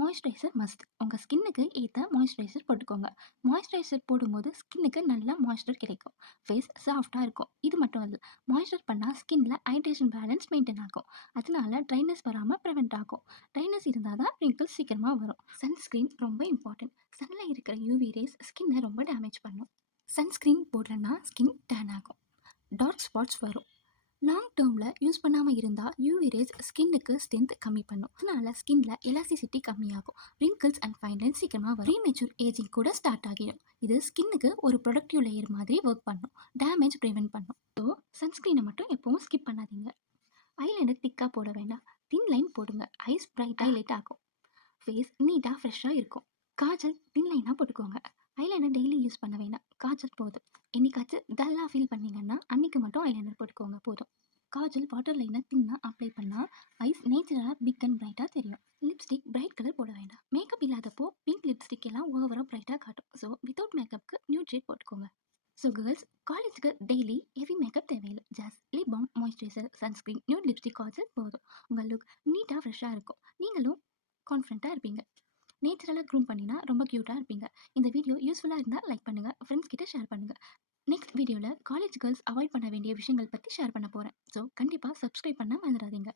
Moisturiser must. உங்க ஸ்கின்னுக்கு ஏத்த மாய்ஸ்சரைசர் போட்டுக்கோங்க. மாய்ஸ்சரைசர் போடும்போது ஸ்கின்னுக்கு நல்ல மாய்ஸ்சர் கிடைக்கும். ஃபேஸ் சாஃப்ட்டா இருக்கும். இது மட்டும் இல்ல. மாய்ஸ்சர் பண்ணா ஸ்கின்ல ஹைட்ரேஷன் பேலன்ஸ் மெயின்டெயின் ஆகும். அதனால ட்ரைனஸ் வராம பிரிவென்ட் ஆகும். ட்ரைனஸ் இருந்தா தான் wrinkles சீக்கிரமா வரும். சன்ஸ்கிரீன் ரொம்ப இம்பார்ட்டன்ட். சன்ல இருக்கிற யூவி ரேஸ் ஸ்கின்னை ரொம்ப டேமேஜ் பண்ணும். சன்ஸ்கிரீன் போடலன்னா ஸ்கின் டேன் ஆகும். டார்க் ஸ்பாட்ஸ் வரும். லாங் டேர்மில் யூஸ் பண்ணாமல் இருந்தால் யூவி ரேஸ் ஸ்கின்னுக்கு ஸ்ட்ரென்த் கம்மி பண்ணும். அதனால ஸ்கின்ல எலாஸ்டிசிட்டி கம்மியாகும். ரிங்கிள்ஸ் அண்ட் ஃபைன் லைன்ஸ் சீக்கிரமாக வரும். ப்ரீமெச்சூர் ஏஜிங் கூட ஸ்டார்ட் ஆகிடும். இது ஸ்கின்னுக்கு ஒரு ப்ரொடக்டிவ் லேயர் மாதிரி ஒர்க் பண்ணும். டேமேஜ் ப்ரிவென்ட் பண்ணும். ஸோ சன்ஸ்கிரீனை மட்டும் எப்பவும் ஸ்கிப் பண்ணாதீங்க. ஐலைனர் திக்காக போட வேண்டாம். தின் லைன் போடுங்க. ஐஸ் பிரைட் ஹைலைட் ஆகும். ஃபேஸ் நீட்டாக ஃப்ரெஷ்ஷாக இருக்கும். காஜல் தின் லைனாக போட்டுக்கோங்க. ஐலைனர் டெய்லி யூஸ் பண்ண வேண்டாம். காஜல் போதும். என்னைக்காச்சும் டல்லாக ஃபீல் பண்ணீங்கன்னா அன்னைக்கு மட்டும் ஐலைனர் போட்டுக்கோங்க போதும். காஜல் வாட்டர் லைனர் தின்னா அப்ளை பண்ணால் ஐஸ் நேச்சுரலாக பிக் அண்ட் பிரைட்டாக தெரியும். லிப்ஸ்டிக் பிரைட் கலர் போட வேண்டாம். மேக்கப் இல்லாதப்போ பிங்க் லிப்ஸ்டிக் எல்லாம் ஓவராக பிரைட்டாக காட்டும். ஸோ வித்தவுட் மேக்கப்புக்கு நியூட் ஷேட் போட்டுக்கோங்க. ஸோ கேர்ள்ஸ், காலேஜுக்கு டெய்லி ஹெவி மேக்கப் தேவையில்லை. Just lip balm, moisturiser, sunscreen, nude lipstick kajal போதும். உங்கள் லுக் நீட்டாக ஃப்ரெஷ்ஷாக இருக்கும். நீங்களும் கான்ஃபிடண்ட்டாக இருப்பீங்க. நேச்சுரலாக க்ரூம் பண்ணினா ரொம்ப க்யூட்டாக இருப்பீங்க. இந்த வீடியோ யூஸ்ஃபுல்லாக இருந்தால் லைக் பண்ணுங்கள், ஃப்ரெண்ட்ஸ் கிட்ட ஷேர் பண்ணுங்கள். நெக்ஸ்ட் வீடியோவில் காலேஜ் கேர்ள்ஸ் அவாய்ட் பண்ண வேண்டிய விஷயங்கள் பற்றி ஷேர் பண்ண போகிறேன். ஸோ கண்டிப்பாக சப்ஸ்கிரைப் பண்ண மறந்துடாதீங்க.